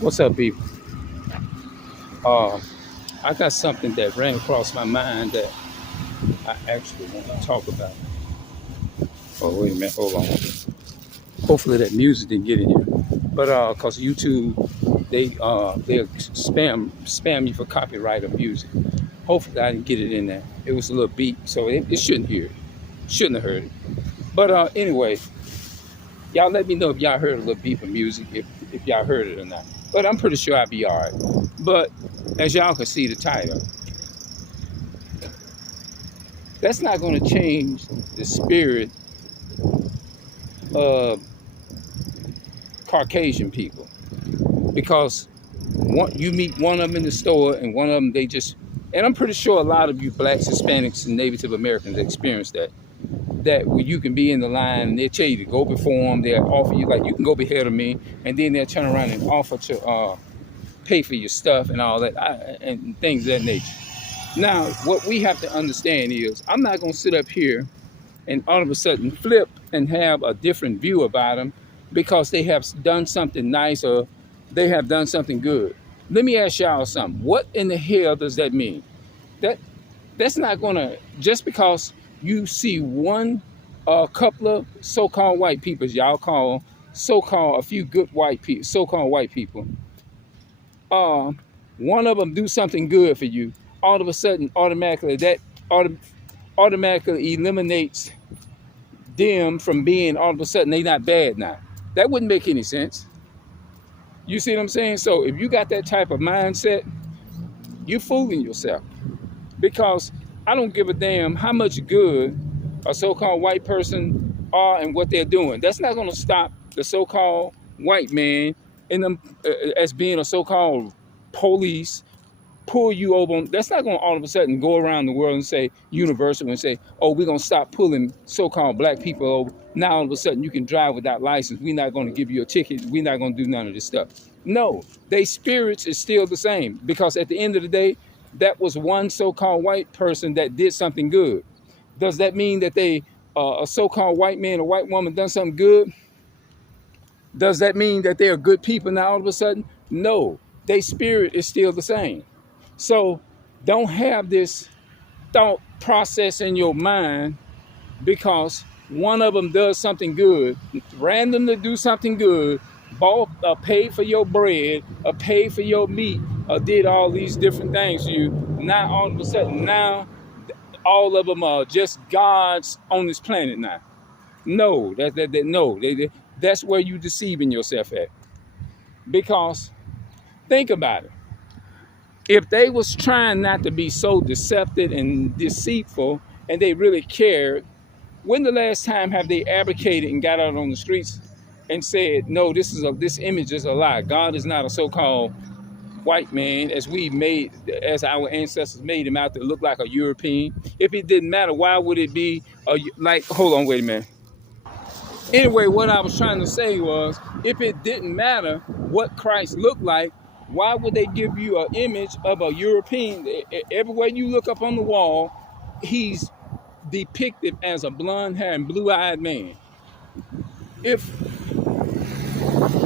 What's up, people? Uh, I got something that ran across my mind that I actually want to talk about. Oh, wait a minute, hold on. Hopefully that music didn't get in here. But cause YouTube, they spam you for copyright of music. Hopefully I didn't get it in there. It was a little beat, so it shouldn't hear it. Shouldn't have heard it. But anyway, y'all let me know if y'all heard a little beat of music, if y'all heard it or not. But I'm pretty sure I'll be all right. But as y'all can see the title, that's not going to change the spirit of Caucasian people because you meet one of them in the store and one of them and I'm pretty sure a lot of you blacks, Hispanics, and Native Americans experience that where you can be in the line and they tell you to go before them, they'll offer you like you can go ahead of me, and then they'll turn around and offer to pay for your stuff and all that and things of that nature. Now, what we have to understand is I'm not going to sit up here and all of a sudden flip and have a different view about them because they have done something nice or they have done something good. Let me ask y'all something. What in the hell does that mean? That that's not gonna just because you see one couple of so-called white people, as y'all call so-called a few good white people, so-called white people. Uh, One of them do something good for you. All of a sudden, automatically eliminates them from being all of a sudden they not bad now. That wouldn't make any sense. You see what I'm saying? So if you got that type of mindset, you're fooling yourself. Because I don't give a damn how much good a so-called white person are and what they're doing. That's not going to stop the so-called white man in them as being a so-called police pull you over on. That's not going to all of a sudden go around the world and say universal and say, oh, we're going to stop pulling so-called black people over. Now all of a sudden you can drive without license. We're not going to give you a ticket. We're not going to do none of this stuff. No, their spirits is still the same because at the end of the day, that was one so-called white person that did something good. Does that mean that a so-called white man or white woman done something good? Does that mean that they're good people now all of a sudden? No, their spirit is still the same. So don't have this thought process in your mind because one of them does something good, randomly do something good, bought or paid for your bread, or paid for your meat, or did all these different things to you. Now all of a sudden, now all of them are just gods on this planet now. No, that's where you deceiving yourself at. Because think about it. If they was trying not to be so deceptive and deceitful, and they really cared, when the last time have they advocated and got out on the streets and said, no, this image is a lie. God is not a so-called white man as our ancestors made him out to look like a European. If it didn't matter, why would it be hold on, wait a minute. Anyway, what I was trying to say was, if it didn't matter what Christ looked like, why would they give you an image of a European? Everywhere you look up on the wall, he's depicted as a blonde hair and blue-eyed man. If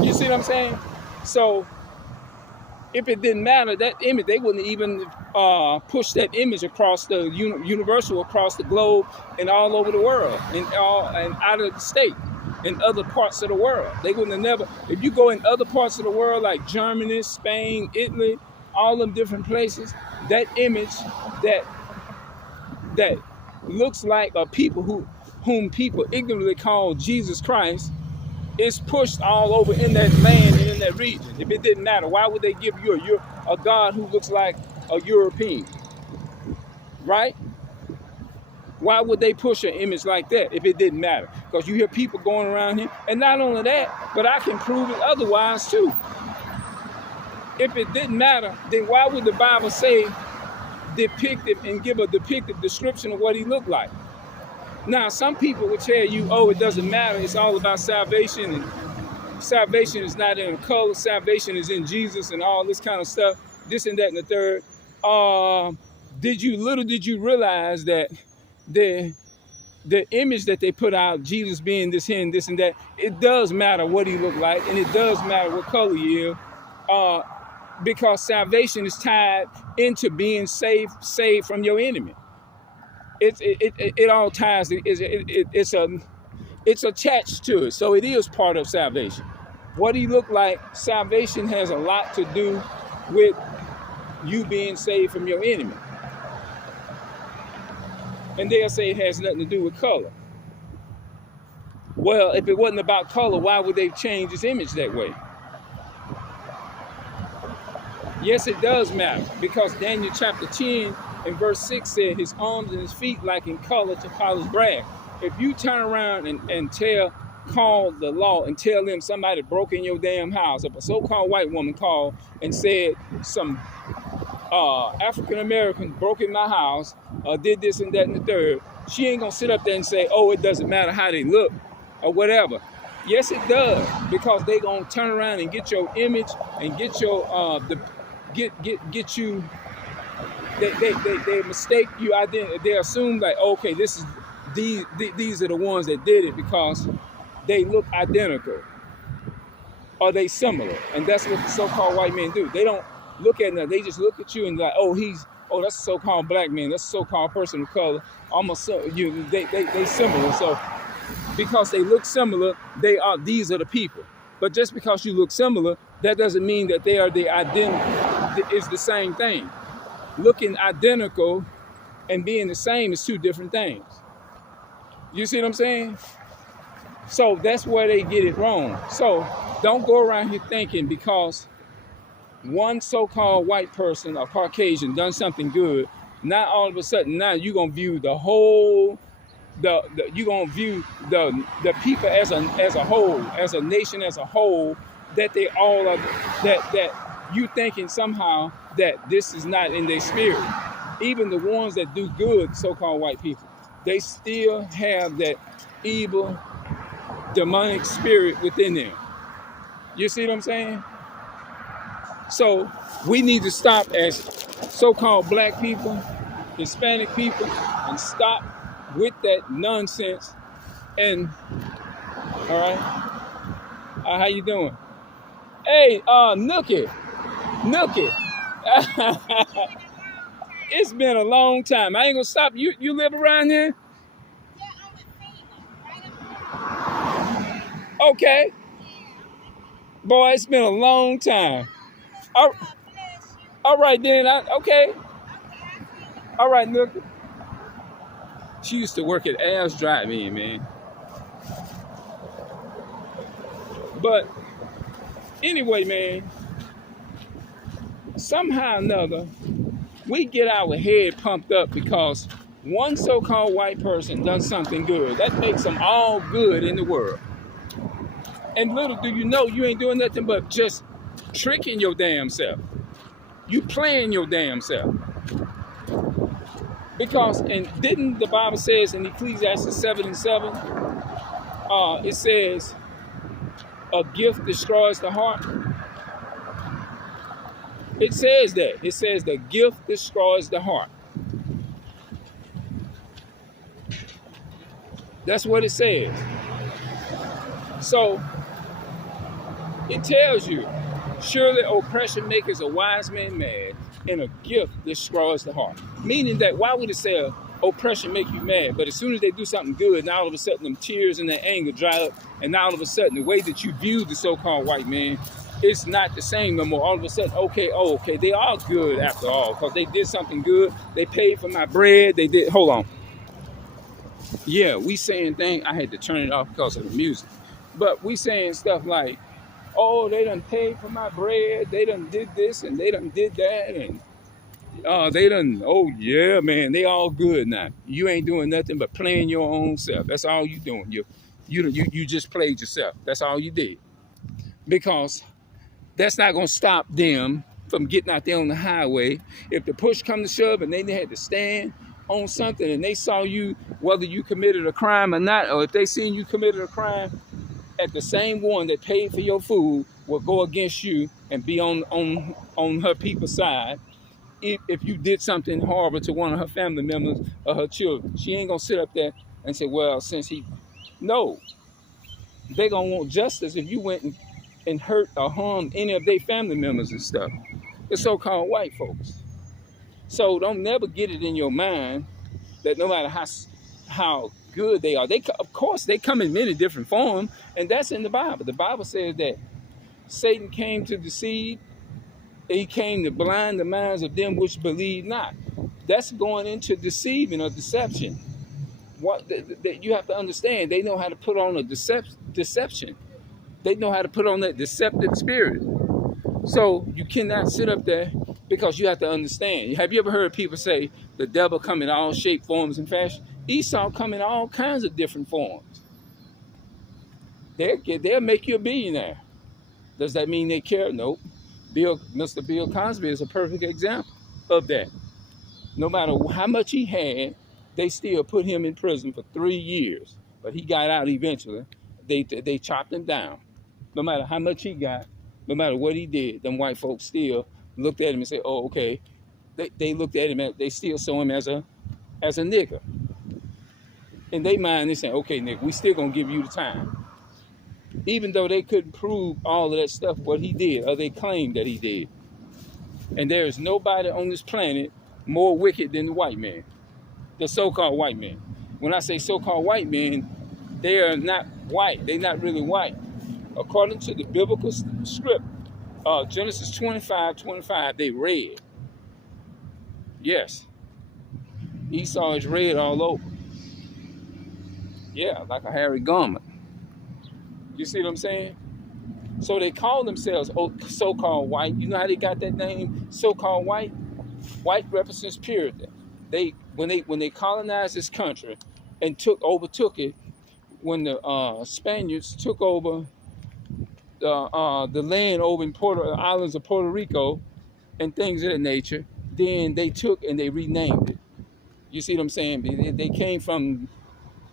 you see what I'm saying? So if it didn't matter, that image, they wouldn't even push that image across the universal, across the globe and all over the world and out of the state in other parts of the world. They wouldn't have never, if you go in other parts of the world like Germany, Spain, Italy, all them different places, that image that looks like a people whom people ignorantly call Jesus Christ is pushed all over in that land and in that region. If it didn't matter, why would they give you a God who looks like a European, right? Why would they push an image like that if it didn't matter? Because you hear people going around here, and not only that, but I can prove it otherwise too. If it didn't matter, then why would the Bible say depicted and give a depicted description of what he looked like? Now, some people will tell you, oh, it doesn't matter. It's all about salvation. And salvation is not in color. Salvation is in Jesus and all this kind of stuff, this and that and the third. Did you realize that the image that they put out, Jesus being this here and this and that, it does matter what he looked like, and it does matter what color he is. uh, because salvation is tied into being saved from your enemy. It all ties. It's attached to it, so it is part of salvation. What he looked like, salvation has a lot to do with you being saved from your enemy. And they'll say it has nothing to do with color. Well, if it wasn't about color, why would they change his image that way? Yes, it does matter, because Daniel chapter 10 and verse 6 said his arms and his feet like in color to polished brass. If you turn around and call the law and tell them somebody broke in your damn house, if a so-called white woman called and said some African Americans broke in my house, did this and that and the third, she ain't gonna sit up there and say, oh, it doesn't matter how they look or whatever. Yes, it does, because they gonna turn around and get your image and get your get you. They mistake you identity. They assume like, okay, this is these are the ones that did it because they look identical or they similar, and that's what the so-called white men do. They don't look at them. They just look at you and like, oh, that's a so-called black man. That's a so-called person of color. Almost they similar. So because they look similar, these are the people. But just because you look similar, that doesn't mean that they are the identity. It's the same thing. Looking identical and being the same is two different things. You see what I'm saying? So that's where they get it wrong. So don't go around here thinking because one so-called white person or Caucasian done something good, not all of a sudden now you're gonna view the whole you're gonna view the people as a whole, as a nation as a whole, that they all are that you thinking somehow that this is not in their spirit. Even the ones that do good, so-called white people, they still have that evil, demonic spirit within them. You see what I'm saying? So we need to stop as so-called black people, Hispanic people, and stop with that nonsense. And all right, how you doing? Hey, Nookie. It's been a long time. I ain't gonna stop. You live around here? Yeah, I'm a female, right? Okay. Boy, it's been a long time. All right then. Okay. All right, Nookie. She used to work at Al's Drive-In, man. But anyway, man, somehow or another, we get our head pumped up because one so-called white person done something good. That makes them all good in the world. And little do you know, you ain't doing nothing but just tricking your damn self. You playing your damn self. Because, and didn't the Bible says in Ecclesiastes 7:7, it says, a gift destroys the heart. It says that. It says the gift destroys the heart. That's what it says. So, it tells you, surely oppression maketh a wise man mad, and a gift destroys the heart. Meaning that, why would it say oppression make you mad? But as soon as they do something good, now all of a sudden them tears and that anger dry up, and now all of a sudden the way that you view the so-called white man, it's not the same no more. All of a sudden, okay, they are good after all, because they did something good. They paid for my bread. They did, hold on. Yeah, we saying things, I had to turn it off because of the music. But we saying stuff like, oh, they done paid for my bread. They done did this and they done did that. And they done, oh yeah, man, they all good now. You ain't doing nothing but playing your own self. That's all you doing. You just played yourself. That's all you did. Because that's not going to stop them from getting out there on the highway. If the push come to shove and they had to stand on something and they saw you, whether you committed a crime or not, or if they seen you committed a crime, at the same one that paid for your food will go against you and be on her people's side. If you did something horrible to one of her family members or her children, she ain't gonna sit up there and say, well, since he, no, they gonna want justice if you went and and hurt or harm any of their family members and stuff. The so-called white folks. So don't never get it in your mind that no matter how good they are, of course they come in many different forms, and that's in the Bible. The Bible says that Satan came to deceive. He came to blind the minds of them which believe not. That's going into deceiving or deception. What that you have to understand, they know how to put on a deception. They know how to put on that deceptive spirit. So you cannot sit up there, because you have to understand. Have you ever heard people say the devil come in all shape, forms, and fashion? Esau come in all kinds of different forms. They'll make you a billionaire. Does that mean they care? Nope. Mr. Bill Cosby is a perfect example of that. No matter how much he had, they still put him in prison for 3 years. But he got out eventually. They chopped him down. No matter how much he got, no matter what he did, them white folks still looked at him and said, "Oh, okay." They looked at him. They still saw him as a nigger. In their mind, they say, "Okay, nigga, we still gonna give you the time," even though they couldn't prove all of that stuff what he did, or they claimed that he did. And there is nobody on this planet more wicked than the white man, the so-called white man. When I say so-called white men, they are not white. They're not really white. According to the biblical script, Genesis 25:25, they red. Yes. Esau is red all over. Yeah, like a hairy garment. You see what I'm saying? So they call themselves so-called white. You know how they got that name, so-called white? White represents purity. When they colonized this country and overtook it, when the Spaniards took over the land over in islands of Puerto Rico and things of that nature, then they took and they renamed it. You see what I'm saying? They came from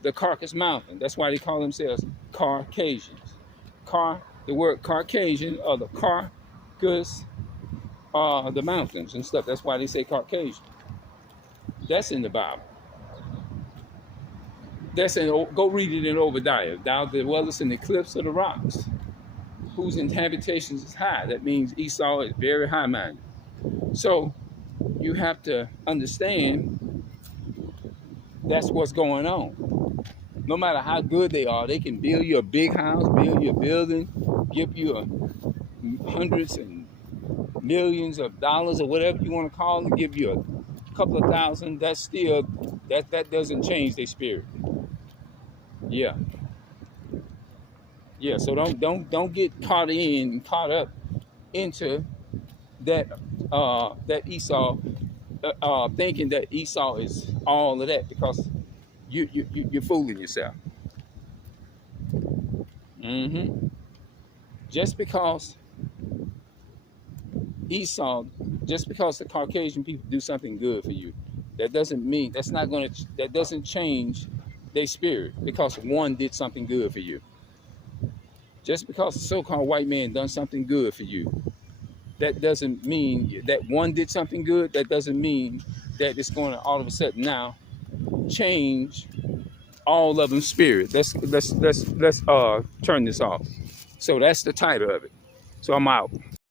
the Caucasus Mountain. That's why they call themselves Caucasians. The word Caucasian, or the Caucasus, the mountains and stuff. That's why they say Caucasian. That's in the Bible. Go read it in Obadiah. Thou dwellest in the cliffs of the rocks, whose inhabitations is high. That means Esau is very high-minded. So you have to understand that's what's going on. No matter how good they are, they can build you a big house, build you a building, give you hundreds and millions of dollars or whatever you want to call it, give you a couple of thousand. That's still that doesn't change their spirit. Yeah. Yeah, so don't get caught up into that Esau, thinking that Esau is all of that, because you're fooling yourself. Just because the Caucasian people do something good for you, that doesn't change their spirit, because one did something good for you. Just because the so-called white man done something good for you, that doesn't mean that one did something good. That doesn't mean that it's going to all of a sudden now change all of them spirit. Let's turn this off. So that's the title of it. So I'm out.